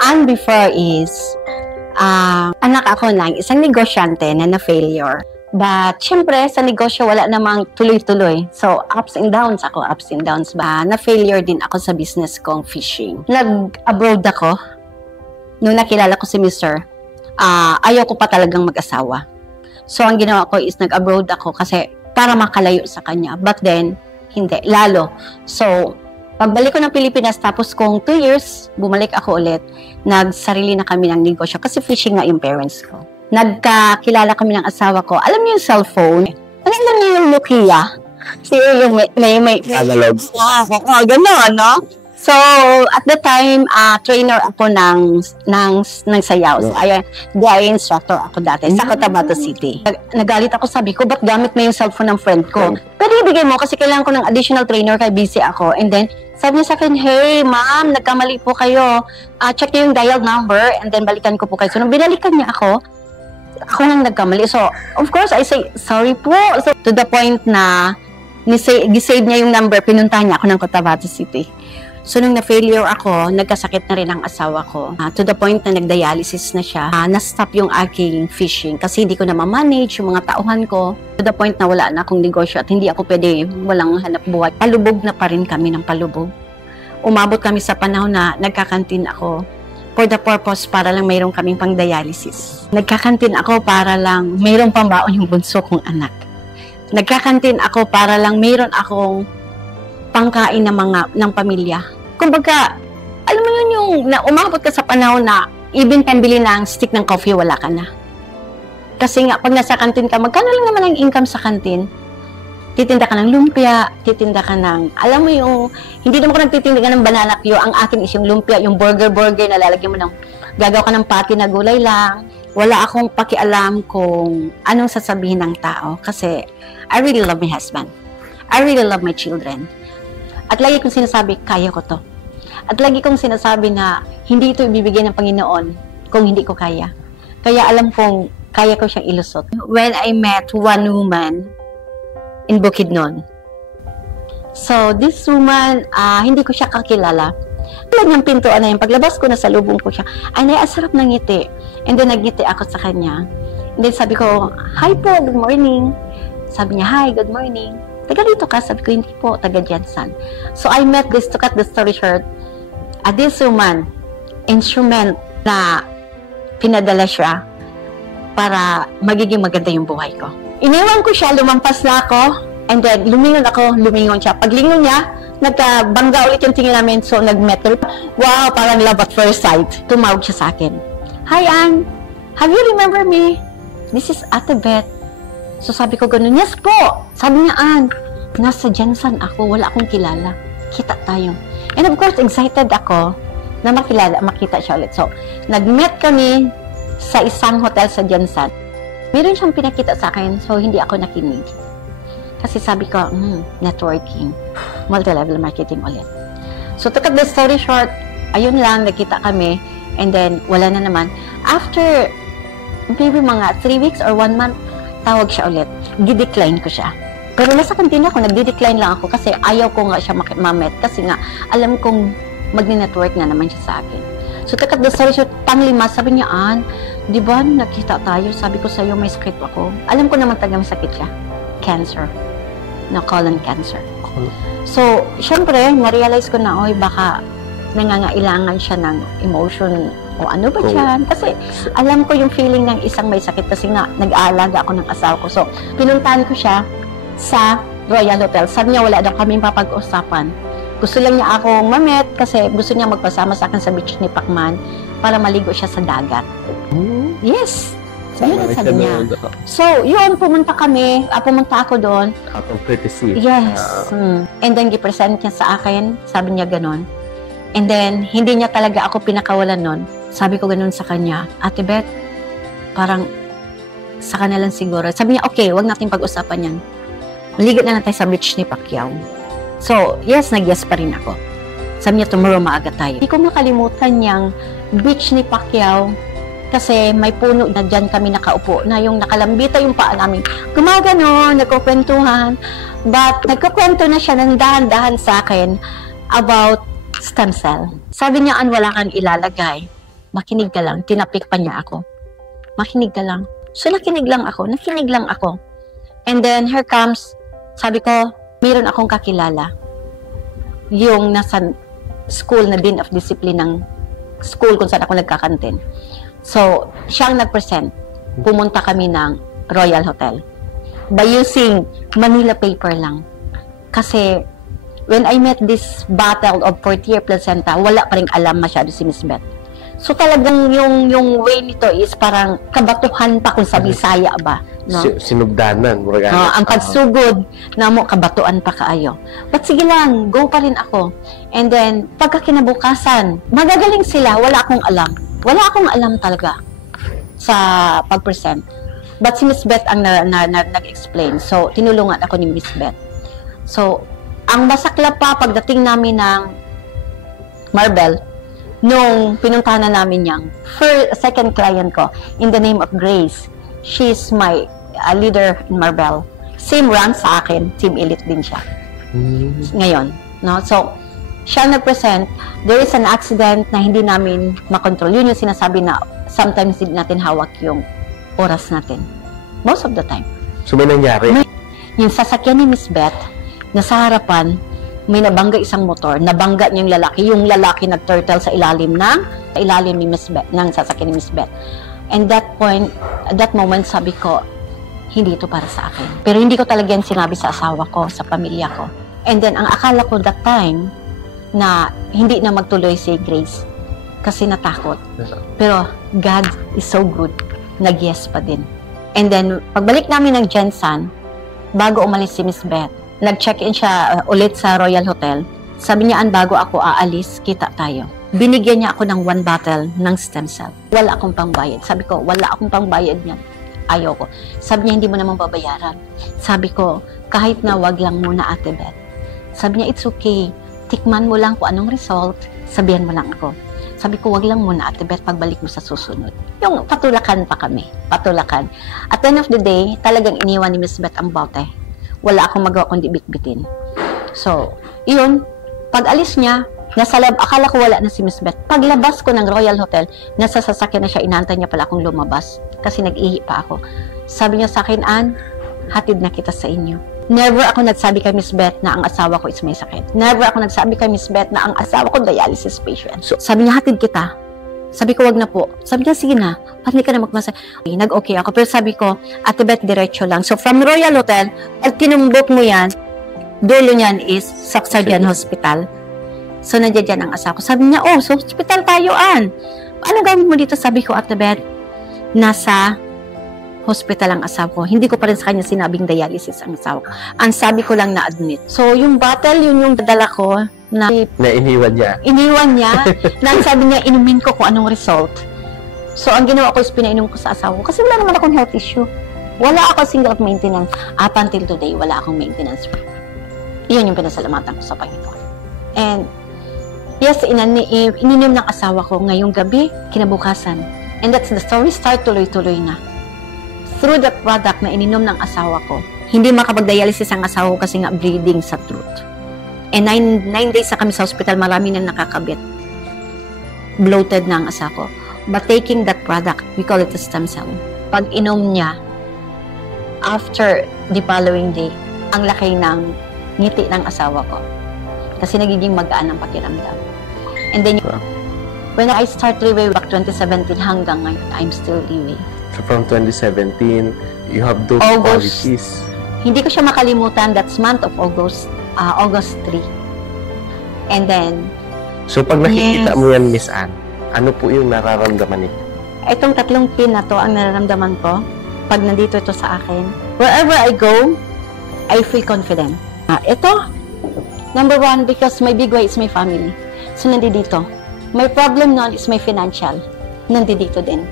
And before is, anak ako ng isang negosyante na na-failure. But, syempre, sa negosyo, wala namang tuloy-tuloy. So, ups and downs ako, ups and downs ba. Na-failure din ako sa business kong fishing. Nag-abroad ako. Nung nakilala ko si Mr., ayaw ko pa talagang mag-asawa. So, ang ginawa ko is nag-abroad ako kasi para makalayo sa kanya. But then, hindi. Lalo. So, pagbalik ko ng Pilipinas, tapos kung 2 years, bumalik ako ulit, nagsarili na kami ng negosyo. Kasi fishing nga yung parents ko. Nagkakilala kami ng asawa ko. Alam niyo yung cellphone? Alam niyo yung Nokia? Yung may analog. Gano'n, no? So, at the time, trainer ako ng sayaw. So, DIY instructor ako dati sa Cotabato City. Nagalit ako, sabi ko, ba't gamit mo yung cellphone ng friend ko? Pero ibigay mo kasi kailangan ko ng additional trainer kaya busy ako. And then, sabi niya sa akin, hey, ma'am, nagkamali po kayo. Check niyo yung dial number and then balikan ko po kayo. So, nung binalikan niya ako nang nagkamali. So, of course, I say, sorry po. So, to the point na gisave niya yung number, pinuntahan niya ako ng Cotabato City. So, nung na-failure ako, nagkasakit na rin ang asawa ko. To the point na nag-dialysis na siya. Na-stop yung aking fishing kasi hindi ko na ma-manage yung mga tauhan ko. To the point na wala na akong negosyo at hindi ako pwede, walang hanap buhay. Palubog na pa rin kami ng palubog. Umabot kami sa panahon na nagkakantin ako for the purpose para lang mayroon kaming pang-dialysis. Nagkakantin ako para lang mayroon pambaon yung bunso kong anak. Nagkakantin ako para lang mayroon akong pangkain ng pamilya. Kumbaga, alam mo yun yung umabot ka sa panahon na even pambili ng stick ng coffee, wala ka na. Kasi nga, pag nasa kantin ka, magkano lang naman ang income sa kantin? Titinda ka ng lumpia, titinda ka ng, alam mo yung, hindi naman ko nagtitinda ka ng banana Q, ang akin is yung lumpia, yung burger na lalagyan mo ng, gagawa ka ng pati na gulay lang. Wala akong pakialam kung anong sasabihin ng tao kasi I really love my husband. I really love my children. At lagi kong sinasabi, kaya ko to. At lagi kong sinasabi na hindi ito ibibigay ng Panginoon kung hindi ko kaya. Kaya alam kong kaya ko siyang ilusot. When I met one woman in Bukidnon. So, this woman, hindi ko siya kakilala. Talagang pintuan na yung paglabas ko, nasa lubong ko siya. Ay, ang sarap ng ngiti. And then, nagngiti ako sa kanya. And then, sabi ko, hi po, good morning. Sabi niya, hi, good morning. Taga dito ka? Sabi ko, hindi po, taga Jensen. So, I met this, to cut the story short, this woman, instrument na pinadala siya para magiging maganda yung buhay ko. Iniwan ko siya, lumampas na ako, and then lumingon ako, lumingon siya. Paglingon niya, nagkabangga ulit yung tingin namin, so nag-metal. Wow, parang love at first sight. Tumawag siya sa akin. Hi, Ann. Have you remember me? This is Ate Beth. So sabi ko ganun, yes po. Sabi niya, Ann, nasa Jensen ako, wala akong kilala. Kita tayo. And of course, excited ako na makita siya ulit. So, nag-met kami sa isang hotel sa Jensen. Meron siyang pinakita sa akin, so hindi ako nakinig. Kasi sabi ko, networking, multi-level marketing ulit. So, to cut the story short, ayun lang, nagkita kami, and then, wala na naman. After, maybe mga 3 weeks or 1 month, tawag siya ulit. Gidecline ko siya. Pero nasa kantina ako, nagdi-decline lang ako kasi ayaw ko nga siya ma-met kasi nga, alam kong mag-network na naman siya sa akin. So, to cut the story short, panglima, sabi niya, Ann, di ba, nakita tayo, sabi ko sa'yo, may sakit ako. Alam ko naman tagang sakit siya. Cancer. No, colon cancer. So, syempre, na-realize ko na, oy, baka nangangailangan siya ng emotion o ano ba dyan. Kasi, alam ko yung feeling ng isang may sakit kasi nga, nag-aalaga ako ng asawa ko. So, pinuntahan ko siya sa Royal Hotel. Sabi niya, wala daw kaming papag-usapan. Gusto lang niya akong mamet kasi gusto niya magpasama sa akin sa beach ni Pacman para maligo siya sa dagat. Yes! Yun ang sabi niya. So, yun, pumunta kami. Pumunta ako doon. Out of courtesy. Yes. And then, gipresent niya sa akin. Sabi niya ganon. And then, hindi niya talaga ako pinakawalan nun. Sabi ko ganon sa kanya, Ate Beth, parang sa kanila lang siguro. Sabi niya, okay, wag natin pag-usapan yan. Maligo na natin sa beach ni Pacquiao. So, yes, nag-yes pa rin ako. Sabi niya, tomorrow maaga tayo. Hindi ko makalimutan niyang beach ni Pacquiao kasi may puno na dyan kami nakaupo na yung nakalambita yung paa namin. Gumagano, nagkukwentuhan. But nagkukwento na siya ng dahan-dahan sa akin about stem cell. Sabi niya, wala kang ilalagay. Makinig ka lang. Tinapik pa niya ako. Makinig ka lang. So, nakinig lang ako. And then, here comes, sabi ko, mayroon akong kakilala. Yung nasa school na Dean of Discipline ng school kung saan ako nagkakantin. So, siyang nag-present. Pumunta kami ng Royal Hotel. By using Manila paper lang. Kasi, when I met this battle of 4th-year placenta, wala pa rin alam masyado si Miss Beth. So talagang yung way nito is parang kabatuhan pa kung sa Bisaya ba. No? Sinugdanan. Ang pagsugod na mo, kabatuan pa kaayo. But sige lang, go pa rin ako. And then, pagka kinabukasan, magagaling sila, wala akong alam. Wala akong alam talaga sa pag-present. But si Miss Beth ang nag-explain. So, tinulungan ako ni Miss Beth. So, ang masaklap pa pagdating namin ng Marbel, nung pinuntahan na namin yung second client ko, in the name of Grace, she's my leader in Marbel. Same rank sa akin, team elite din siya. Ngayon, no? So, siya nag-present, there is an accident na hindi namin makontrol. Yun yung sinasabi na sometimes hindi natin hawak yung oras natin. Most of the time. So, may nangyari? Yung sasakyan ni Miss Beth, nasa harapan, may nabangga isang motor, nabangga niya yung lalaki nag-turtle sa ilalim ni Miss Beth, ng sasakyan ni Miss Beth. And at that moment, sabi ko, hindi ito para sa akin. Pero hindi ko talaga yan sinabi sa asawa ko, sa pamilya ko. And then, ang akala ko that time, na hindi na magtuloy si Grace, kasi natakot. Pero, God is so good, nag-yes pa din. And then, pagbalik namin ng Jensen, bago umalis si Miss Beth, nag-check-in siya ulit sa Royal Hotel. Sabi niya, bago ako aalis, kita tayo. Binigyan niya ako ng 1 bottle ng stem cell. Wala akong pangbayad. Sabi ko, wala akong pangbayad niyan. Ayaw ko. Sabi niya, hindi mo naman babayaran. Sabi ko, kahit na wag lang muna, Ate Beth. Sabi niya, it's okay. Tikman mo lang kung anong result. Sabihan mo lang ako. Sabi ko, wag lang muna, Ate Beth, pagbalik mo sa susunod. Yung patulakan pa kami. Patulakan. At the end of the day, talagang iniwan ni Miss Beth ang bote. Wala akong magawa kundi bitbitin. So, yun, pag alis niya, nasa akala ko wala na si Miss Beth. Paglabas ko ng Royal Hotel, nasa sasakyan na siya, inaantay niya pala akong lumabas kasi nag-ihi pa ako. Sabi niya sa akin, Ann, hatid na kita sa inyo. Never ako nagsabi kay Miss Beth na ang asawa ko is may sakit. Never ako nagsabi kay Miss Beth na ang asawa ko dialysis patient. So, sabi niya, hatid kita. Sabi ko, wag na po. Sabi niya, sige na. Hindi ka na magmasay. Nag-okay ako. Pero sabi ko, Ate Beth, diretso lang. So, from Royal Hotel, pag tinumbok mo yan, dulo niyan is Saksardian Hospital. So, nandiyan dyan ang asawa ko. Sabi niya, oh, so hospital tayo, Ann. Ano gawin mo dito? Sabi ko, Ate Beth, nasa hospital ang asawa ko. Hindi ko pa rin sa kanya sinabing dialysis ang asawa ko. Ang sabi ko lang na-admit. So, yung bottle, yun yung dadala ko na iniwan niya. Iniwan niya. Na sabi niya, inumin ko kung anong result. So, ang ginawa ko is pinainom ko sa asawa ko. Kasi wala naman akong health issue. Wala ako single maintenance. Up until today, wala akong maintenance. Iyon yung pinasalamatan ko sa Panginoon. And, yes, ininom ng asawa ko ngayong gabi, kinabukasan. And that's the story. Start tuloy-tuloy na. Through the product na ininom ng asawa ko, hindi makapag-dialysis ang asawa ko kasi nga bleeding sa throat. And 9 days na kami sa hospital, marami na nakakabit. Bloated na ang asawa ko. But taking that product, we call it a stem cell. Pag inom niya, after the following day, ang laki ng ngiti ng asawa ko. Kasi nagiging magaan ang pakiramdam. And then, when I start way back 2017 hanggang ngayon, I'm still living. So from 2017, you have those August. qualities. Hindi ko siya makalimutan, that's month of August, August 3. And then, so pag nakikita mo yan, Miss Ann, ano po yung nararamdaman niyo? Itong 3 pin na to ang nararamdaman ko pag nandito ito sa akin. Wherever I go, I feel confident. Ito, number 1, because my big way is my family. So, nandito. My problem nun is my financial. Nandito din.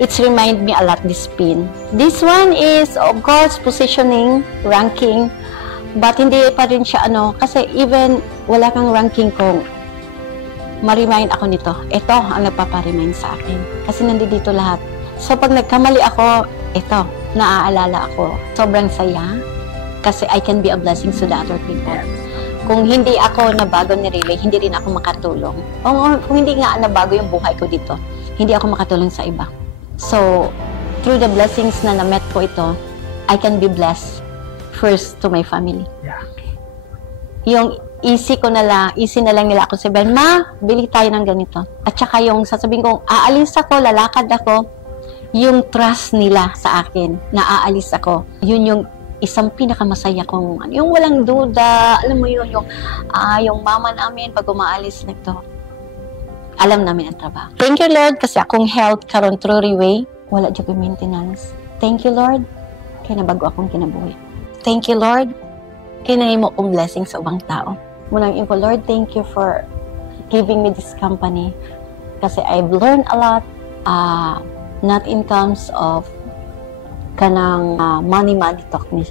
It's remind me a lot, this pin. This one is, of course, positioning, ranking, but hindi pa rin siya kasi even wala kang ranking kung ma-remind ako nito. Ito ang nagpapa-remind sa akin. Kasi nandito lahat. So, pag nagkamali ako, ito, naaalala ako. Sobrang saya. Kasi I can be a blessing to the other people. Kung hindi ako nabago ni Riley, hindi rin ako makatulong. O kung hindi nga nabago yung buhay ko dito, hindi ako makatulong sa iba. So, through the blessings na na-met ko ito, I can be blessed first to my family. Yeah. Yung easy na lang nila ako sabihin, ma, bili tayo ng ganito. At saka yung sasabihin kong, aalis ako, lalakad ako, yung trust nila sa akin na aalis ako, yun yung isang pinakamasaya kong, yung walang duda, alam mo yun, yung mama namin pag umaalis nito, alam namin ang trabaho. Thank you, Lord, kasi akong health karon through Riway, wala dyan yung maintenance. Thank you, Lord, kaya nabago akong kinabuhi. Thank you, Lord, kinahin mo kong blessing sa ubang tao. Munang info, Lord, thank you for giving me this company kasi I've learned a lot, not in terms of kanang money talk ni.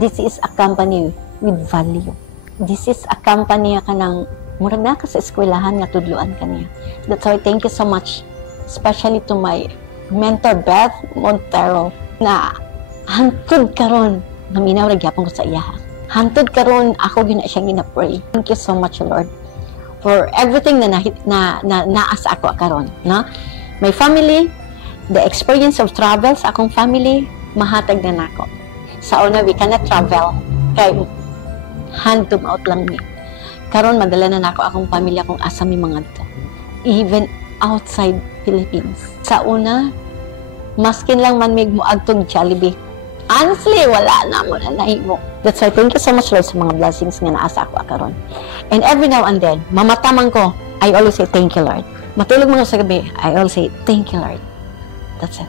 This is a company with value. This is a company kanang murag na ka sa eskwelahan nga tudluan kaniya. That's why thank you so much, especially to my mentor Beth Montero na hantod karon naminaw ra gyapon ko sa iya. Hantod karon ako gina siya gina-pray. Thank you so much, Lord, for everything na naasa ako karon, no? My family, the experience of travel sa akong family, mahatag na nako. Sa una, we cannot travel. Kay hand to mouth lang ni. Karon madala na nako akong pamilya kung asa mi mga dito. Even outside Philippines. Sa una, maskin lang man mig moagtog Jollibee. Honestly, wala na mo na nahimo. That's why thank you so much, Lord, sa mga blessings nga naasa ako karon. And every now and then, mamataman ko, I always say thank you, Lord. Matulog mga sa gabi, I always say thank you, Lord. That's it.